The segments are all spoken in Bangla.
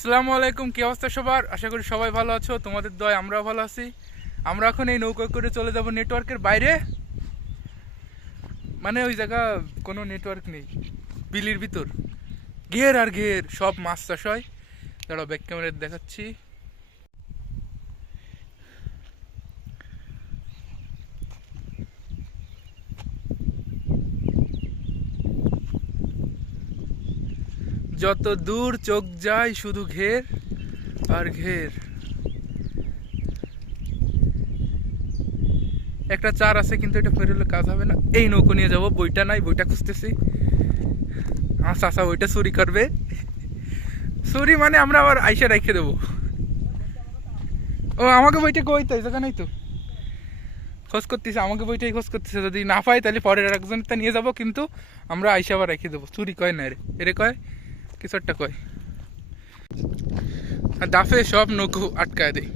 আসসালামু আলাইকুম। কি অবস্থা সবার? আশা করি সবাই ভালো আছো। তোমাদের দয় আমরাও ভালো আছি। আমরা এখন এই নৌকায় করে চলে যাব নেটওয়ার্কের বাইরে, মানে ওই জায়গা কোনো নেটওয়ার্ক নেই, বিলির ভিতর ঘের আর ঘের, সব মাছ চাষ হয়। দাঁড়াও ব্যাক ক্যামেরা দেখাচ্ছি। যত দূর চোখ যায় শুধু ঘের আর ঘের। একটা চার আছে কিন্তু এটা ফেরলে কাজ হবে না। এই নৌকো নিয়ে যাবো, বইটা নাই, বইটা খুঁজতেছি। আচ্ছা আচ্ছা, ওইটা চুরি করবে। চুরি মানে আমরা আবার আইসা রেখে দেবো। ও আমাকে বইটা কই তো, এই জায়গা নাই তো, খোঁজ করতেছে, আমাকে বইটাই খোঁজ করতেছে। যদি না পাই তাহলে পরের একজনটা নিয়ে যাব, কিন্তু আমরা আইসা আবার রেখে দেবো। চুরি কয় না রে, এরে কয় কিছু একটা কয়। আর দাফে সব নৌকো আটকায় দেয়।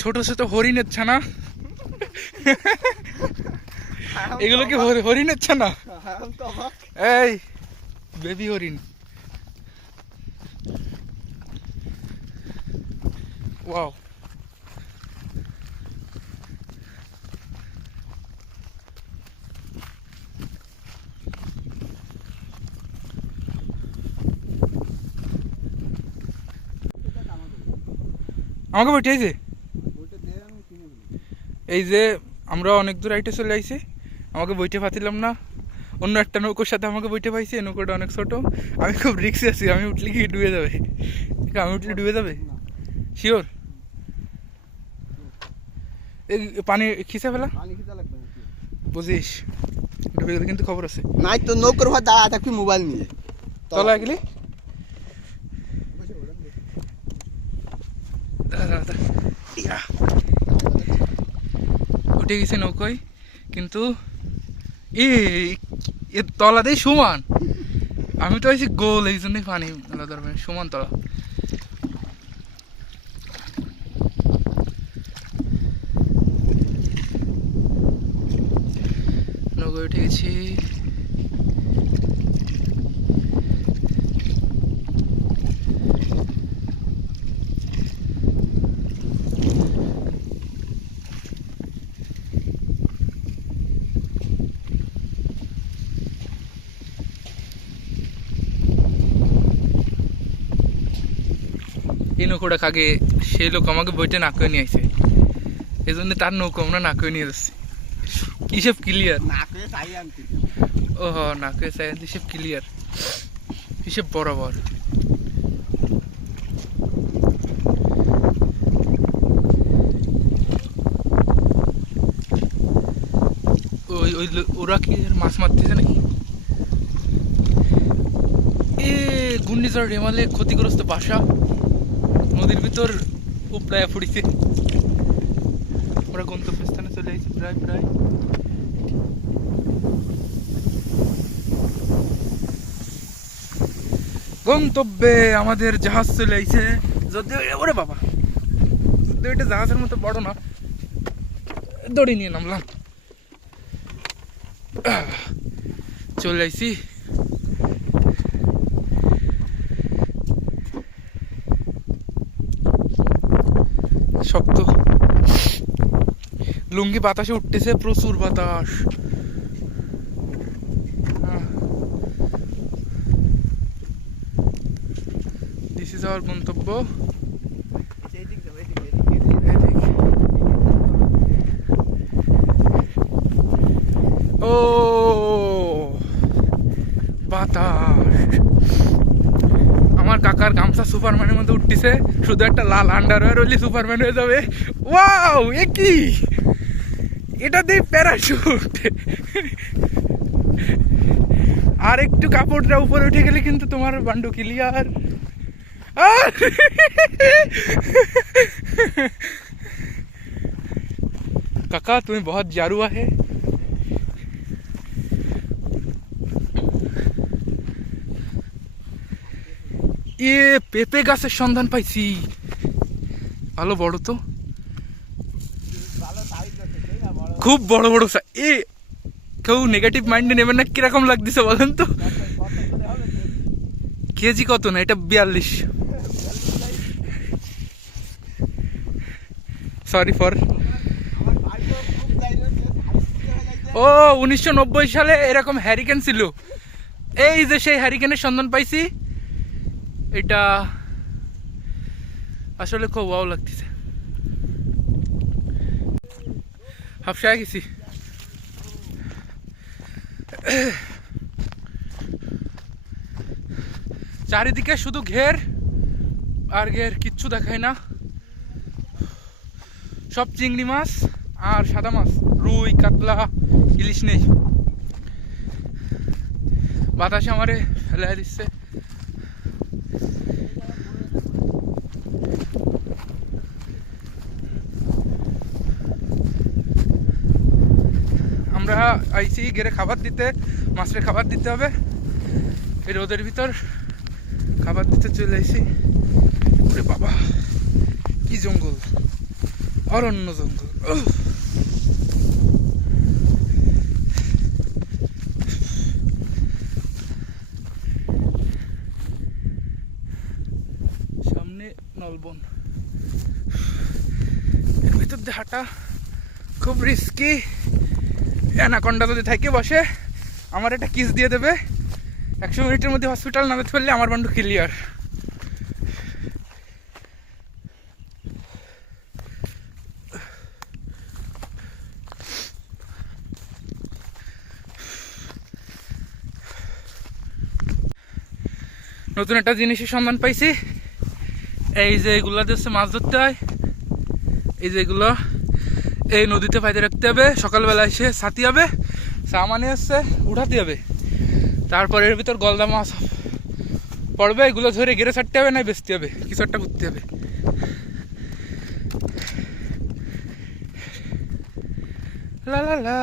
ছোট ছোট হরিণের ছানা, এগুলো কি হরিণের ছানা? এই বেবি হরিণ। ওয়াও, আমাকে বইটা এই যে আমরা অনেক দূর আইটে চলে আইছি, আমাকে বইতে পাতিলাম না। অন্য একটা নৌকোর সাথে আমাকে বইতে পাইছি। এই নৌকোটা অনেক ছোট, আমি খুব রিক্সে আছি। আমি উঠলে কি ডুবে যাবে? আমি উঠলে ডুবে যাবে শিওর? এই পানি খিচা ফেলা বুঝিস, ডুবে গেলে কিন্তু খবর আছে। নাই তো নৌকর ভাই দাঁড়া থাকবি মোবাইল নিয়ে তলা গেলি উঠে গেছে নৌকোয়, কিন্তু তলা দিয়ে সমান। আমি তো আইছি গোল, এই জন্যই পানি আলাদা সমান তলা। নৌকোয় উঠে গেছি। এই নৌকোটা কাকে সেই লোক আমাকে বইটা না করে নিয়ে আসে, এই জন্য তার নৌকো আমরা না করে নিয়ে যাচ্ছি। হিসেব ক্লিয়ার। ও হ, না করে চাই আনছি, হিসেব ক্লিয়ার, হিসেব বরাবর। ওই ওই ওরা কি মাছ মারতেছে নাকি? এ ঘূর্ণিঝড় রেমালে ক্ষতিগ্রস্ত বাসা নদীর ভিতর উপড়ায় পড়িছে। আমরা গন্তব্যস্থানে চলে আসছি প্রায় প্রায়। গন্তব্যে আমাদের জাহাজ চলে আইছে। যদিও ওরে বাবা, যদিও এটা জাহাজের মতো বড় না। দড়ি নিয়ে নামলাম, চলে আইছি। শক্ত লুঙ্গি বাতাসে উঠতেছে, প্রচুর বাতাস। দিস ইজ আওয়ার গন্তব্য। ও বাতাস, আমার কাকার গামছা সুপারম্যানের মধ্যে উঠতেছে। শুধু একটা লাল আন্ডারওয়্যার হলে সুপারম্যান হয়ে যাবে। ওয়াও, এ কি? এটা দিয়ে প্যারাশুট। আর একটু কাপড়টা উপরে উঠে গেলে কিন্তু তোমার বান্ডু ক্লিয়ার। কাকা তুমি বহুত জারুয়া হে। এ পেঁপে গাছের সন্ধান পাইছি, ভালো বড় তো, খুব বড় বড়। এ কেউ নেগেটিভ মাইন্ডে নেবেন না, কিরকম লাগতেছে বলেন তো? কেজি কত না, এটা 42। Sorry for. ও 1990 সালে এরকম হ্যারিকেন ছিল। এই যে সেই হ্যারিকেনের সন্ধান পাইছি। এটা আসলে খুব ওয়াও লাগতেছে। হাফসায় গেছি। চারিদিকে শুধু ঘের আর ঘের, কিচ্ছু দেখায় না। সব চিংড়ি মাছ আর সাদা মাছ, রুই কাতলা ইলিশ নেই। বাতাসে আমারে ফেলাই দিচ্ছে। আমরা আইসি গেরে খাবার দিতে, মাছের খাবার দিতে হবে। এই রোদের ভিতর খাবার দিতে চলে আইসি। ওরে বাবা, কি জঙ্গল, অরণ্য জঙ্গল। সামনে নলবন, এর ভিতর দিয়ে হাঁটা খুব রিস্কি। অ্যানাকন্ডা যদি থাকে বসে আমার একটা কিস দিয়ে দেবে। 100 মিনিটের মধ্যে হসপিটাল নামাতে পারলে আমার বান্ডু ক্লিয়ার। নতুন একটা জিনিসের সন্ধান পাইছি। এই যে এগুলা দিয়ে মাছ ধরতে হয়। এই যে এগুলো এই নদীতে পাইতে রাখতে হবে। সকালবেলা এসে ছাতি হবে, সামানে এসছে উঠাতে হবে। তারপরে এর ভিতর গলদা মাছ পড়বে, এগুলো ধরে গেড়ে ছাড়তে হবে, না বেচতে হবে, কিছু একটা করতে হবে। লা লা লা,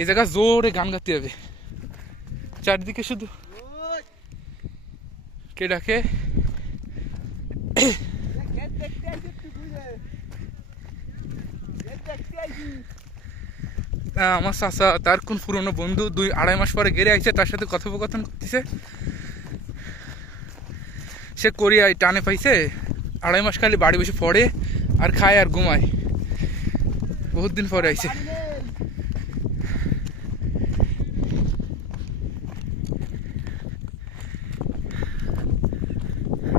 এই জায়গা জোরে গান গাইতে হবে। চারদিকে শুধু কে ডাকে। আমার চাচা, তার কোন পুরনো বন্ধু 2-2.5 মাস পরে গেড়ে আইছে, তার সাথে কথোপকথন করতেছে। সে কোরিয়ায় টানে পাইছে, 2.5 মাস খালি বাড়ি বসে পড়ে আর খায় আর ঘুমায়। বহুত দিন পরে আইছে।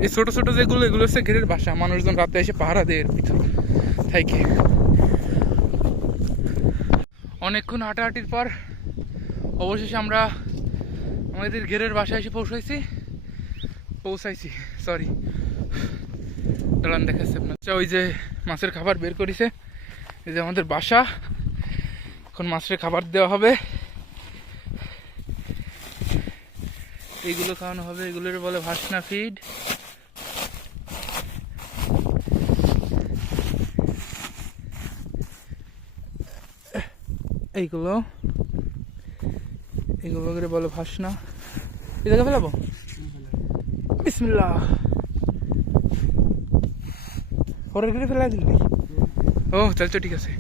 এই ছোট ছোট যেগুলো, এগুলো হচ্ছে ঘেরের বাসা। মানুষজন রাতে এসে পাহারা দেয় ভিতর থাকে। অনেকক্ষণ হাঁটাহাঁটির পর অবশেষে আমরা আমাদের ঘেরের বাসায় এসে পৌঁছাইছি। সরি, দাঁড়ান দেখাচ্ছে আপনার। ওই যে মাছের খাবার বের করেছে, এই যে আমাদের বাসা। এখন মাছের খাবার দেওয়া হবে, এইগুলো খাওয়ানো হবে। এগুলোর বলে ভাসনা ফিড। এইগুলো করে বলে ভাসনা। এই জায়গা ফেলাবো, বিসমিল্লাহ। পরের ঘরে ফেলা দিলি? ও তাহলে তো ঠিক আছে।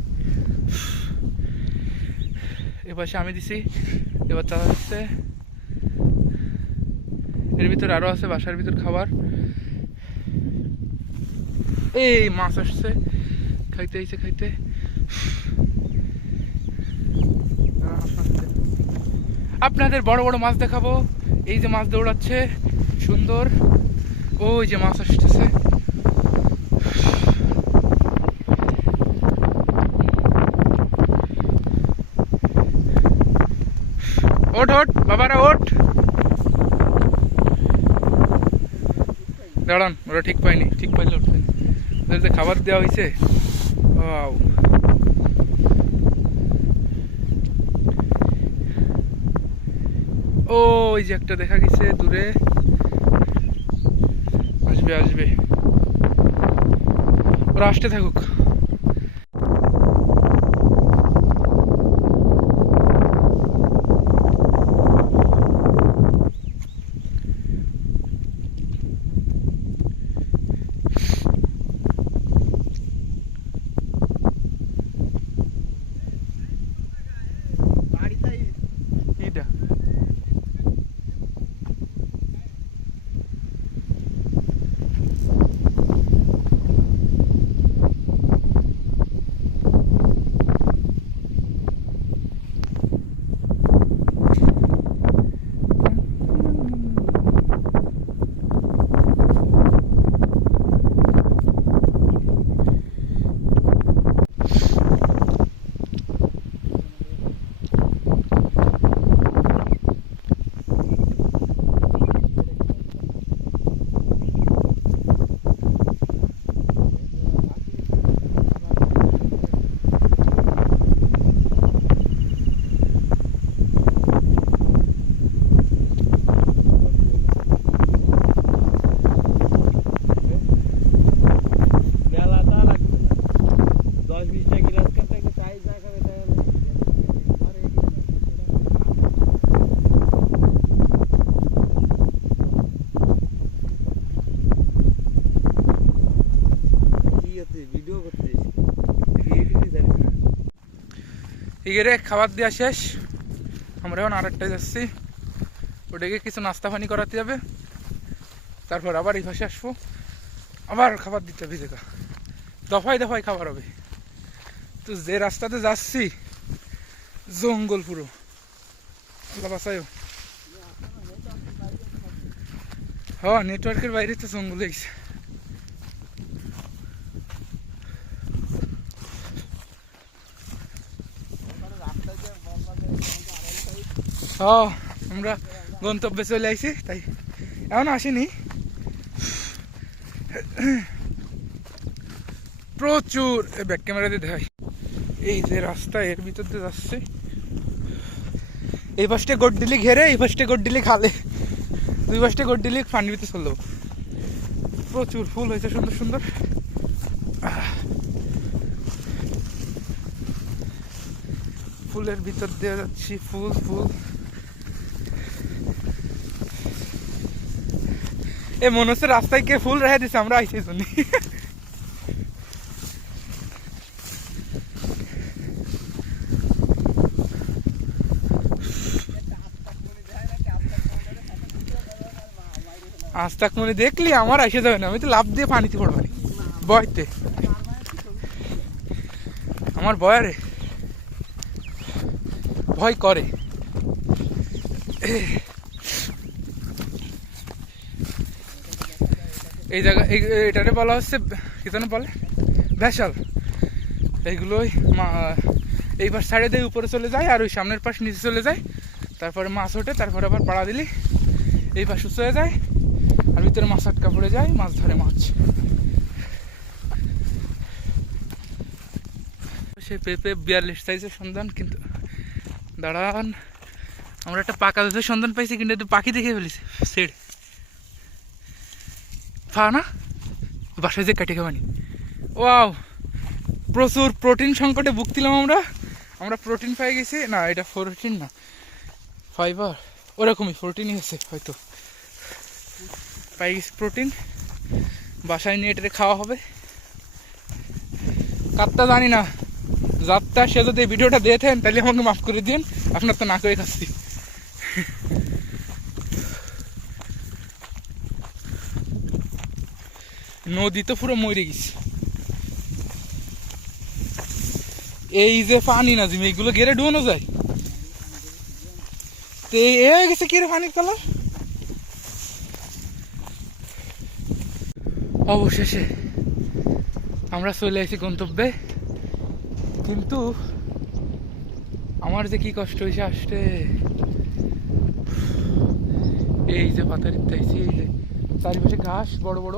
এবার আমি দিছি, এবার তারা দিচ্ছে। এর ভিতর আরো আছে বাসার ভিতর খাবার। এই মাছ আসছে, খাইতে আইছে খাইতে। আপনাদের বড় বড় মাছ দেখাবো। এই যে মাছ দৌড়াচ্ছে সুন্দর, ওই যে মাছ আসতেছে। ওঠ ওঠ বাবারা ওঠ। দাঁড়ান, ওরা ঠিক পাইনি, ঠিক পাইলে উঠবেন। ওদের যে খাবার দেওয়া হয়েছে, ওই যে একটা দেখা গেছে দূরে। আসবে আসবে, ওরা আসতে থাকুক। এগেরে খাবার দেওয়া শেষ, আমরা এখন আরেকটায় যাচ্ছি, ওটাকে কিছু নাস্তা পানি করাতে যাবে, তারপর আবার এই পাশে আসবো, আবার খাবার দিতে হবে। জায়গা দফায় দফায় খাবার হবে। তো যে রাস্তাতে যাচ্ছি জঙ্গল পুরো, আল্লাহ বাঁচায়ও। হ্যাঁ, নেটওয়ার্কের বাইরে তো জঙ্গল হয়েছে। হ্যাঁ, আমরা গন্তব্যে চলে আইছি, তাই এখন আসিনি। প্রচুর ব্যাক ক্যামেরা দিয়ে দেখাই, এই যে রাস্তা এর ভিতর দিয়ে যাচ্ছে, এই পাশটা গড্ডিলি ঘেরে, এই পাশটা গড্ডিলি খালে, দুই পাশটা গড্ডিলি পানির ভিতরে চললো। প্রচুর ফুল হয়েছে, সুন্দর সুন্দর। ফুলের ভিতর দিয়ে যাচ্ছি, ফুল ফুল। এ মনে হচ্ছে রাস্তায় কে ফুল রেখে দিচ্ছে, আমরা আইসি শুনি। আজ তাক মনে দেখলি আমার আসে যাবে না, আমি তো লাভ দিয়ে পানিতে পড়বানি বয়তে, আমার বয়ারে ভয় করে। এই জায়গা এটারে বলা হচ্ছে কি যেন বলে, ভ্যাসাল। এইগুলোই এইবার সাইডে দিয়ে উপরে চলে যায়, আর ওই সামনের পাশ নিচে চলে যায়, তারপরে মাছ ওঠে, তারপরে আবার পাড়া দিলি এই পাশ চলে যায়, আর ভিতরে মাছ আটকা পড়ে যায়, মাছ ধরে মাছ। সে পেঁপে 42 সাইজের সন্ধান, কিন্তু দাঁড়ান, আমরা একটা পাকা দুধের সন্ধান পাইছি, কিন্তু একটু পাখি দেখে ফেলেছি সেড ফা না, বাসায় যে কাটি খাবানি। ওয়াও, প্রচুর প্রোটিন সংকটে ভুগছিলাম আমরা প্রোটিন পাই গেছি। না, এটা প্রোটিন না, ফাইবার, ওরকমই প্রোটিনই আছে হয়তো। পাই গেছি প্রোটিন, বাসায় নিয়ে এটা খাওয়া হবে। কাতটা জানি না, যাত্রা সে যদি এই ভিডিওটা দিয়েছেন তাহলে আমাকে মাফ করে দিন, আপনার তো না করে খাচ্ছি। নদী তো পুরো মরে গেছে, এই যে পানি না জিমে এইগুলো গেড়ে ডুবানো যায়, তো এ হয়ে গেছে কি রে পানির কালার। অবশেষে আমরা চলে আসি গন্তব্যে, কিন্তু আমার যে কি কষ্ট হয়েছে আসতে। এই যে পাতার ইত্যাইছি, এই যে চারিপাশে ঘাস বড় বড়,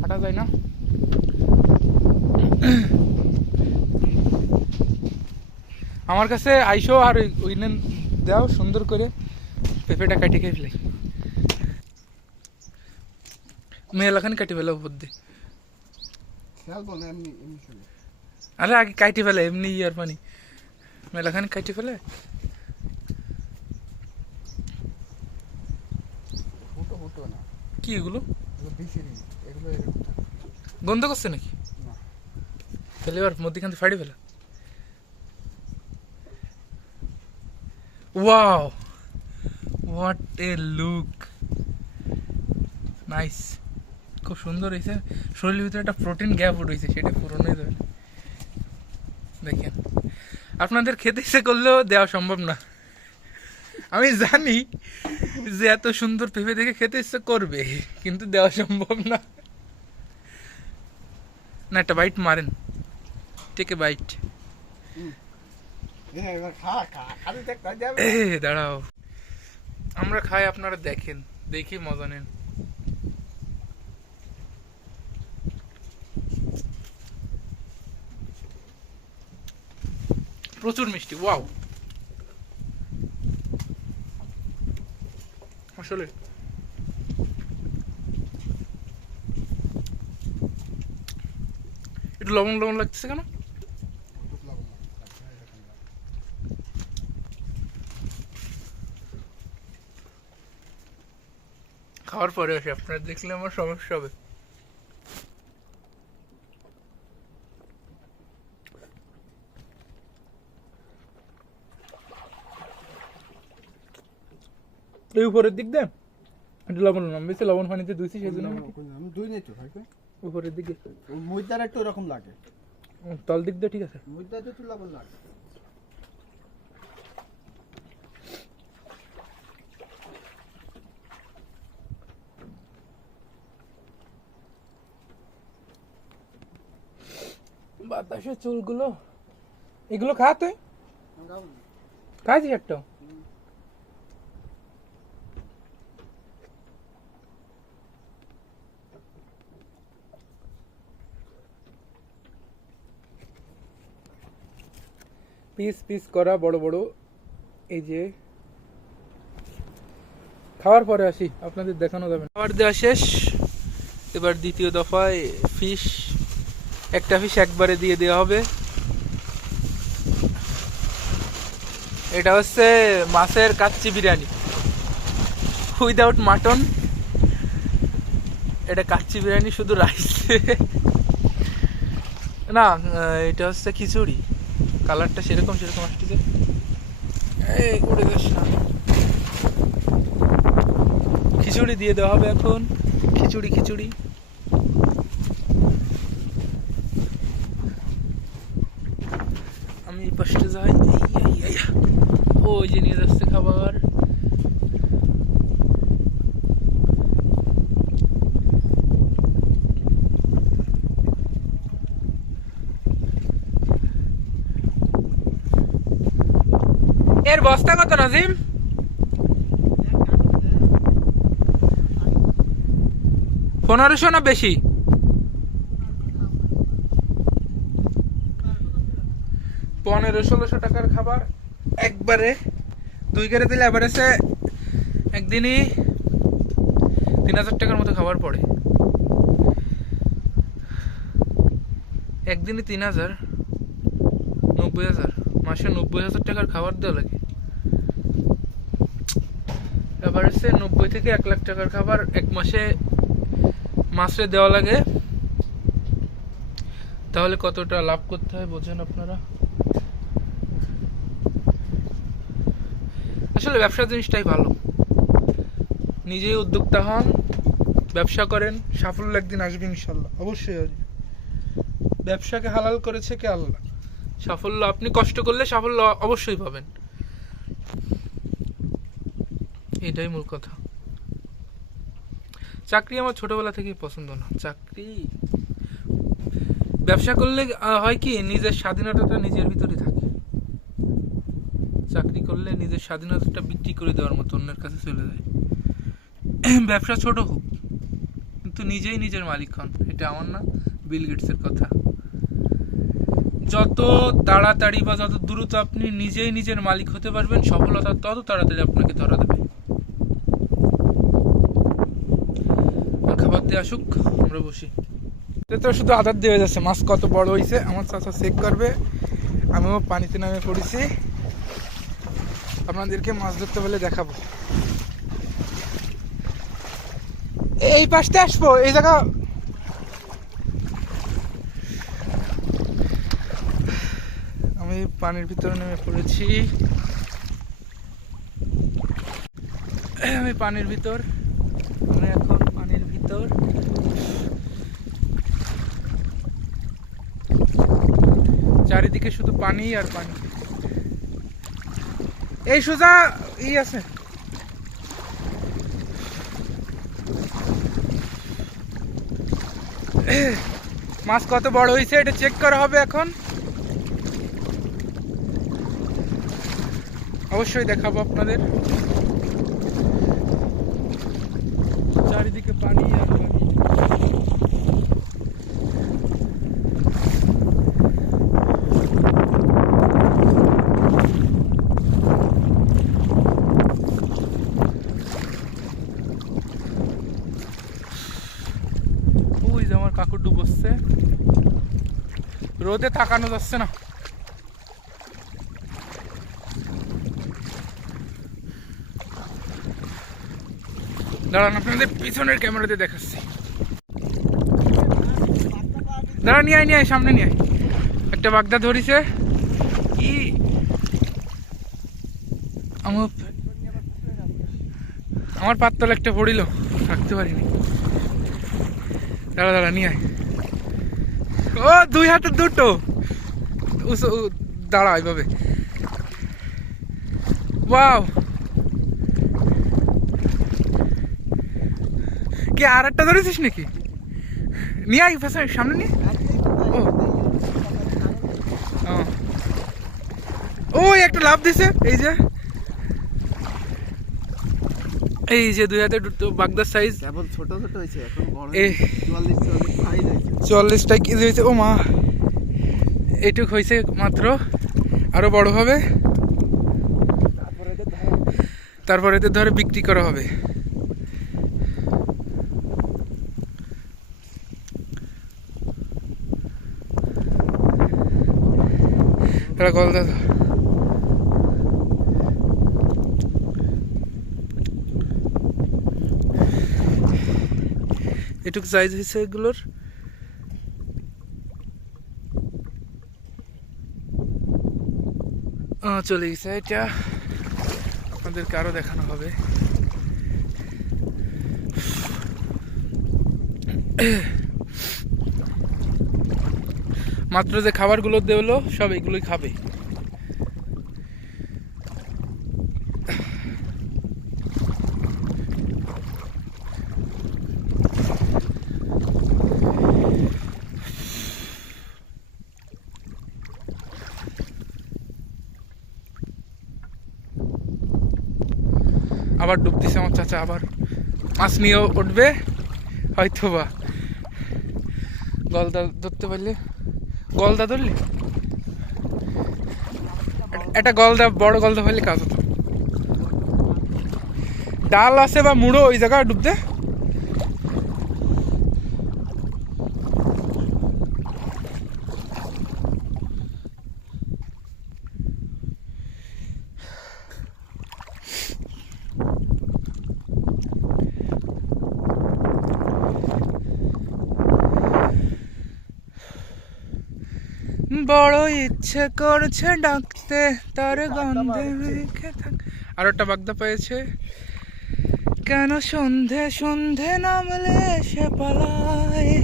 হাঁটা যায় না। আমার কাছে আইসো আর ওই দাও সুন্দর করে পেঁপেটা কাটি খেয়ে ফেলাই, মেলাখানি কাটি ফেলা উপর দিয়ে। আরে আগে কাটি ফেলে এমনি ইয়ার পানি, মেলাখানি কাটি ফেলে। কি এগুলো গন্ধ করছে নাকি? তাহলে এবার মধ্যখান থেকে ফাড়ি ফেলা। Wow, what a look, nice, খুব সুন্দর হয়েছে। শরীরের ভিতরে একটা প্রোটিন গ্যাপ উঠেছে, সেটা পূরণ হয়ে যাবে। দেখেন, আপনাদের খেতে ইচ্ছে করলেও দেওয়া সম্ভব না। আমি জানি যে এত সুন্দর পেঁপে দেখে খেতে ইচ্ছে করবে, কিন্তু দেওয়া সম্ভব না। না, একটা বাইট মারেন, টেকে বাইট। দাঁড়াও, আমরা খাই, আপনারা দেখেন, দেখি মজা নেন। প্রচুর মিষ্টি, ওয়াও, আসলে একটু লবণ লবণ লাগতেছে কেন? খাওয়ার পরে আসে, আপনারা দেখলে আমার সমস্যা হবে। এই উপরের দিক দিয়ে একটু লবণ বেশি লবণ পানিতে ধুইছি সেই জন্য আমি দুই নেই তো ভাই উপরের দিকে মুইদার একটু এরকম লাগে তল দিক দিয়ে ঠিক আছে মুইদাতে তো লবণ লাগে বাতাসে চুলগুলো এগুলো খা তুই খাইছিস একটা পিস পিস করা বড় বড় এই যে খাওয়ার পরে আসি আপনাদের দেখানো যাবে না। খাবার দেওয়া শেষ, এবার দ্বিতীয় দফায় ফিশ, একটা ফিশ একবারে দিয়ে দেওয়া হবে। এটা হচ্ছে মাছের কাচ্চি বিরিয়ানি উইদাউট মাটন। এটা কাচ্চি বিরিয়ানি শুধু রাইস না, এটা হচ্ছে খিচুড়ি, কালারটা সেরকম সেরকম আসতেছে। এই উড়ে যাস না। খিচুড়ি দিয়ে দেওয়া হবে এখন, খিচুড়ি খিচুড়ি। আমি এই পাশে যাই, ওই যে নিয়ে যাচ্ছে খাবার। এর বস্তা কত নাজিম? 1500 না বেশি? $1500-1600 টাকার খাবার একবারে 2 কেরে দিলে এভারেজে একদিনই 3000 টাকার মতো খাবার পড়ে। একদিনই 3000, 90000, মাসে 90000 টাকার খাবার দেওয়া লাগে। এভারেজে 90 থেকে 1 লাখ টাকার খাবার এক মাসে মাসে দেওয়া লাগে। তাহলে কতটা লাভ করতে হয় বোঝেন আপনারা। আসলে ব্যবসা জিনিসটাই ভালো, নিজেই উদ্যোক্তা হন, ব্যবসা করেন, সাফল্য একদিন আসবে ইনশাল্লাহ, অবশ্যই আসবে। ব্যবসাকে হালাল করেছে কে? আল্লাহ। সাফল্য আপনি কষ্ট করলে সাফল্য অবশ্যই পাবেন, এটাই মূল কথা। চাকরি আমার ছোটবেলা থেকেই পছন্দ না। চাকরি, ব্যবসা করলে হয় কি, নিজের স্বাধীনতাটা নিজের ভিতরে থাকে। চাকরি করলে নিজের স্বাধীনতাটা বিক্রি করে দেওয়ার মতো অন্যের কাছে চলে যায়। ব্যবসা ছোট হোক কিন্তু নিজেই নিজের মালিক হন, এটা আমার না, বিল গেটসের কথা। যত তাড়াতাড়ি বা যত দ্রুত আপনি নিজেই নিজের মালিক হতে পারবেন, সফলতা তত তাড়াতাড়ি আপনাকে ধরা দেবে। খাবার দিয়ে আসুক, আমরা বসি। তো শুধু আদার দিয়ে যাচ্ছে। মাছ কত বড় হয়েছে আমার চাচা চেক করবে, আমিও পানিতে নামে পড়েছি, আপনাদেরকে মাছ ধরতে বলে দেখাবো। এই পাশটা আসবো, এই জায়গা আমি পানির ভিতরে নেমে পড়েছি। আমি পানির ভিতর, আমি এখন পানির ভিতর। চারিদিকে শুধু পানি আর পানি। এই সোজা ই আছে, মাছ কত বড় হয়েছে এটা চেক করা হবে এখন, অবশ্যই দেখাবো আপনাদের। চারিদিকে পানি আর পানি। ওই যে আমার কাকু ডুবছে, রোদে তাকানো যাচ্ছে না। দাঁড়ান আপনাদের পিছনের ক্যামেরাতে দেখাচ্ছি। দাঁড়া, নিয়ে আয়, সামনে নিয়ে আয়। একটা বাগদা ধরিছে কি, আমার আমার পাততল একটা পড়িল, রাখতে পারিনি। দাঁড়া দাঁড়া নিয়ে আয়। ও 2 হাতে দুটো। দাঁড়া এইভাবে। ওয়াও, কি আর একটা ধরেছিস নাকি? নিয়ে আয় সামনে নিয়ে। ও ওই একটা লাভ দিছে। এই যে 2 হাতে দুটো বাগদার সাইজ। কেবল ছোট ছোট হয়েছে, এখন বড় এই 44টা কেজি হয়েছে। ও মা, এইটুক হয়েছে মাত্র, আরো বড় হবে, তারপরে এদের ধরে বিক্রি করা হবে। এটা গলদা। এটুক সাইজ হয়েছে এগুলোর। চলে গেছে। এটা আপনাদেরকে আরো দেখানো হবে। মাত্র যে খাবারগুলো দেওয়ালো সব এগুলোই খাবে। আবার ডুব দিছে আমার চাচা, আবার মাছ নিয়েও উঠবে হয়তো বা। গলদা ধরতে পারলে, গলদা ধরলি, একটা গলদা, বড় গলদা পাইলে কাজ হতো। ডাল আছে বা মুড়ো ওই জায়গায় ডুব দে। বড় ইচ্ছে করছে ডাকতে, তার গন্ধে মেখে থাক। আর একটা বাগদা পেয়েছে। কেন সন্ধে সন্ধে নামলে সে পালায়,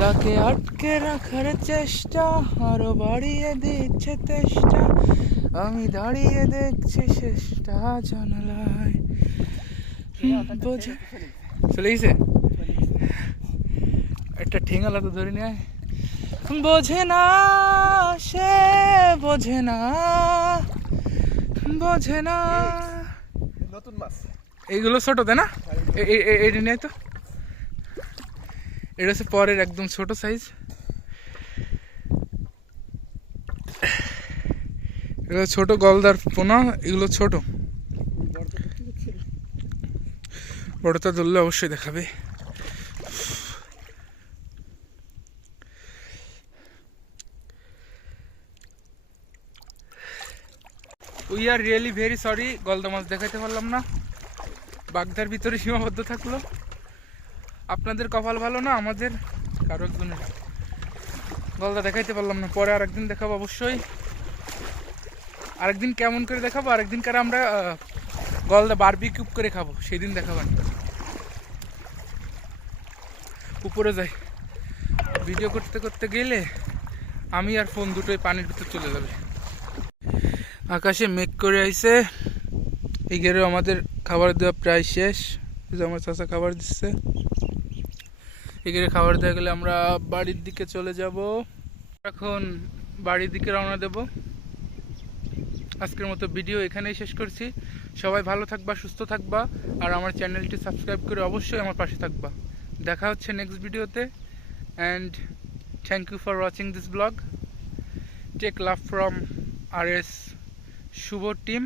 তাকে আটকে রাখার চেষ্টা আরো বাড়িয়ে দিচ্ছে তেষ্টা। আমি দাঁড়িয়ে দেখছি শেষটা জানালায়। বোঝে চলে গেছে। একটা ঠেঙ্গালা তো ধরে নিয়ে। বোঝে না সে, বোঝে না, বোঝে না। নতুন মাছ এইগুলো ছোট তাই না? এটা নেই তো, এটা হচ্ছে পরের একদম ছোট সাইজ। এগুলো ছোট গলদার পোনা, এগুলো ছোট। বড়টা ধরলে অবশ্যই দেখাবে। We are really very sorry, গলদা মাছ দেখাতে পারলাম না, বাগদার ভিতরে সীমাবদ্ধ থাকলো। আপনাদের কপাল ভালো না, আমাদের কারো একজনের গলদা দেখাইতে পারলাম না। পরে আরেকদিন দেখাবো অবশ্যই। আরেকদিন কেমন করে দেখাবো, আরেকদিন কারে আমরা গলদা বারবিকিউ করে খাবো, সেদিন দেখাবেন। উপরে যাই, ভিডিও করতে করতে গেলে আমি আর ফোন দুটোই পানির ভিতর চলে যাবে। আকাশে মেঘ করে আইছে। এই ঘেরে আমাদের খাবার দেওয়া প্রায় শেষ। আমার চাচা খাবার দিচ্ছে। এই ঘেরে খাবার দেওয়া গেলে আমরা বাড়ির দিকে চলে যাব। এখন বাড়ির দিকে রওনা দেব। আজকের মতো ভিডিও এখানেই শেষ করছি। সবাই ভালো থাকবা, সুস্থ থাকবা, আর আমার চ্যানেলটি সাবস্ক্রাইব করে অবশ্যই আমার পাশে থাকবা। দেখা হচ্ছে নেক্সট ভিডিওতে। And thank you for watching this blog. Take love from RS Shubho team.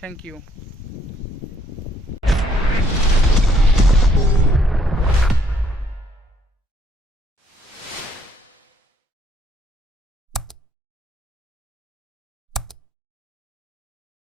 Thank you.